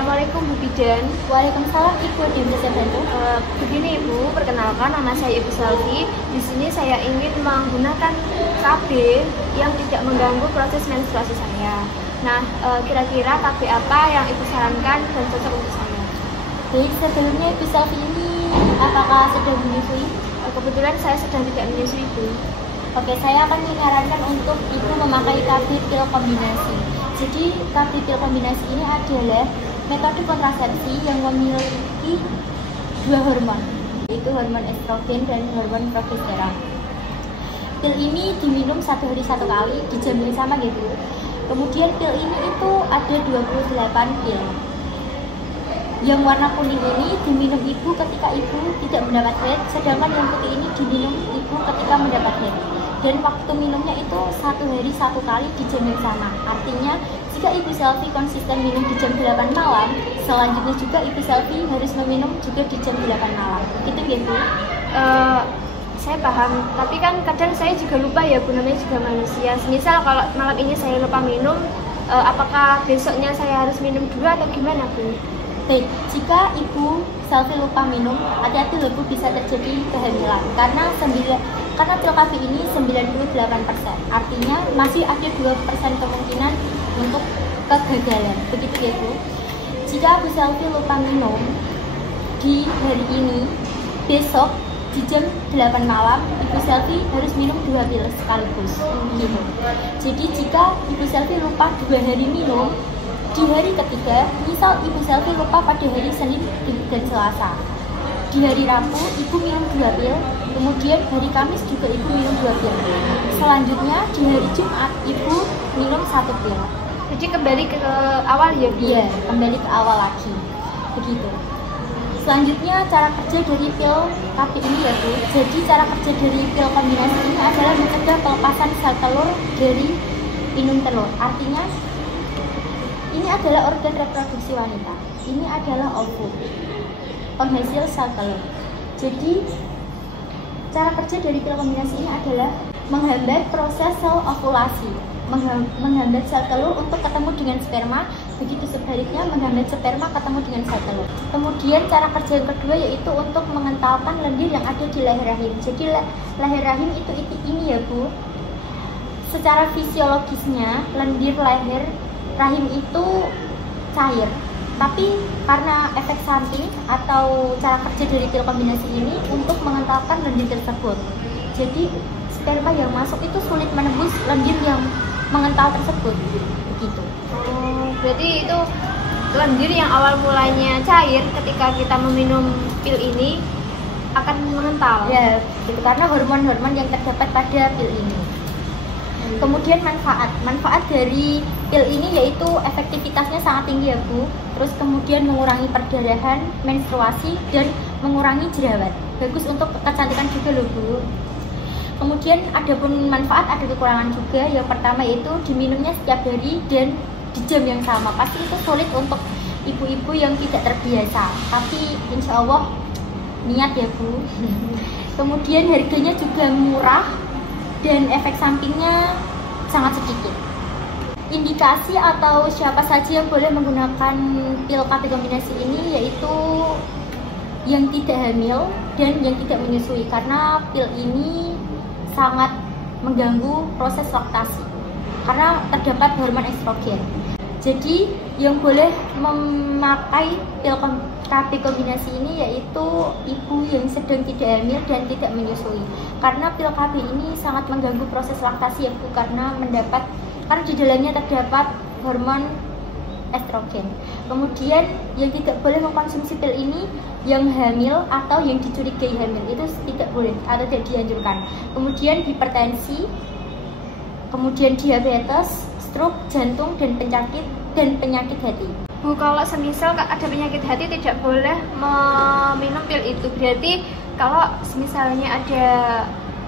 Assalamualaikum Bu Bidan. Waalaikumsalam Ibu, bisa bantu? Begini Ibu, perkenalkan nama saya Ibu Selvi. Di sini saya ingin menggunakan KB yang tidak mengganggu proses menstruasi saya. Nah, kira-kira KB apa yang Ibu sarankan dan cocok untuk saya? Baik, sebelumnya Ibu Selvi ini apakah sedang menyusui? Kebetulan saya sedang tidak menyusui Bu. Oke, saya akan menyarankan untuk Ibu memakai KB pil kombinasi. Jadi KB pil kombinasi ini adalah metode kontrasepsi yang memiliki dua hormon, yaitu hormon estrogen dan hormon progesteron. Pil ini diminum 1 hari 1 kali di jam yang sama gitu. Kemudian pil ini itu ada 28 pil. Yang warna kuning ini diminum ibu ketika ibu tidak mendapat haid, sedangkan yang putih ini diminum ibu ketika mendapat haid. Dan waktu minumnya itu 1 hari 1 kali di jam yang sama. Artinya jika Ibu Selvi konsisten minum di jam 8 malam, selanjutnya juga Ibu Selvi harus meminum juga di jam 8 malam. Gitu ya Bu? Saya paham, tapi kan kadang saya juga lupa ya Bu, namanya juga manusia. Misal kalau malam ini saya lupa minum, apakah besoknya saya harus minum dua atau gimana Bu? Baik, jika Ibu Selvi lupa minum, hati-hati loh Bu, bisa terjadi kehamilan. Karena pil KB ini 98%, artinya masih ada 2% kemungkinan untuk kegagalan. Begitu ya Bu. Jika Ibu Selvi lupa minum di hari ini, besok di jam 8 malam Ibu Selvi harus minum 2 pil sekaligus gitu. Jadi jika Ibu Selvi lupa 2 hari minum, di hari ketiga, misal Ibu Selvi lupa pada hari Senin dan Selasa, di hari Rabu Ibu minum 2 pil, kemudian hari Kamis juga Ibu minum 2 pil. Selanjutnya di hari Jumat Ibu minum 1 pil. Jadi kembali ke awal ya Bu? Iya, kembali ke awal lagi. Begitu. Selanjutnya cara kerja dari pil KB ini ya Bu. Jadi cara kerja dari pil kombinasi ini adalah mencegah pelepasan sel telur dari inum telur. Artinya ini adalah organ reproduksi wanita. Ini adalah ovum, penghasil sel telur. Jadi cara kerja dari pil kombinasi ini adalah menghambat proses sel ovulasi, menghambat sel telur untuk ketemu dengan sperma, begitu sebaliknya menghambat sperma ketemu dengan sel telur. Kemudian cara kerja yang kedua yaitu untuk mengentalkan lendir yang ada di leher rahim. Jadi leher rahim itu ini ya Bu. Secara fisiologisnya lendir leher rahim itu cair, tapi karena efek samping atau cara kerja dari pil kombinasi ini untuk mengentalkan lendir tersebut. Jadi sperma yang masuk itu sulit menembus lendir yang mengental tersebut. Begitu. Berarti itu lendir yang awal mulanya cair ketika kita meminum pil ini akan mengental. Ya, gitu, karena hormon-hormon yang terdapat pada pil ini. Kemudian manfaat dari pil ini yaitu efektivitasnya sangat tinggi ya Bu. Terus kemudian mengurangi perdarahan, menstruasi, dan mengurangi jerawat. Bagus untuk kecantikan juga loh Bu. Kemudian ada pun manfaat, ada kekurangan juga. Yang pertama yaitu diminumnya setiap hari dan di jam yang sama. Pasti itu sulit untuk ibu-ibu yang tidak terbiasa, tapi insya Allah niat ya Bu. Kemudian harganya juga murah dan efek sampingnya sangat sedikit. Indikasi atau siapa saja yang boleh menggunakan pil KB kombinasi ini yaitu yang tidak hamil dan yang tidak menyusui, karena pil ini sangat mengganggu proses laktasi karena terdapat hormon estrogen. Jadi yang boleh memakai pil KB kombinasi ini yaitu ibu yang sedang tidak hamil dan tidak menyusui, karena pil KB ini sangat mengganggu proses laktasi ya Bu, karena di dalamnya terdapat hormon estrogen. Kemudian yang tidak boleh mengkonsumsi pil ini yang hamil atau yang dicurigai hamil, itu tidak boleh atau tidak dianjurkan. Kemudian hipertensi, kemudian diabetes, stroke, jantung, dan penyakit hati. Bu, kalau semisal ada penyakit hati tidak boleh meminum pil itu. Berarti kalau misalnya ada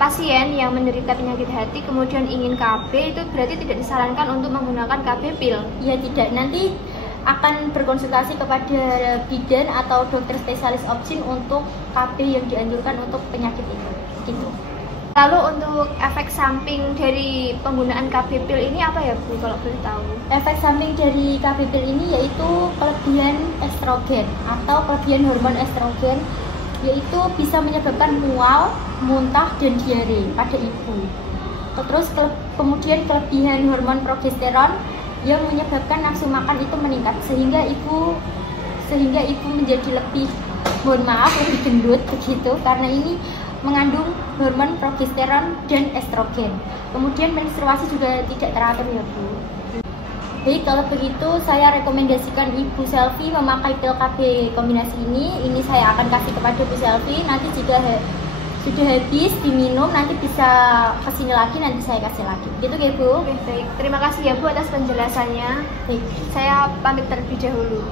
pasien yang menderita penyakit hati kemudian ingin KB, itu berarti tidak disarankan untuk menggunakan KB pil? Ya tidak, nanti akan berkonsultasi kepada bidan atau dokter spesialis obstin untuk KB yang dianjurkan untuk penyakit itu. Gitu. Lalu untuk efek samping dari penggunaan KB pil ini apa ya Bu, kalau boleh tahu? Efek samping dari KB pil ini yaitu kelebihan estrogen atau kelebihan hormon estrogen, yaitu bisa menyebabkan mual, muntah, dan diare pada ibu. Terus kemudian kelebihan hormon progesteron yang menyebabkan nafsu makan itu meningkat sehingga ibu menjadi lebih, mohon maaf, lebih gendut begitu karena ini mengandung hormon progesteron dan estrogen. Kemudian menstruasi juga tidak teratur ya Bu. Baik, kalau begitu saya rekomendasikan Ibu Selvi memakai pil KB kombinasi ini. Ini saya akan kasih kepada Bu Selvi. Nanti jika sudah habis diminum, nanti bisa kesini lagi, nanti saya kasih lagi. Gitu ya Bu. Oke, baik. Terima kasih ya Bu atas penjelasannya. Baik. Saya pamit terlebih dahulu.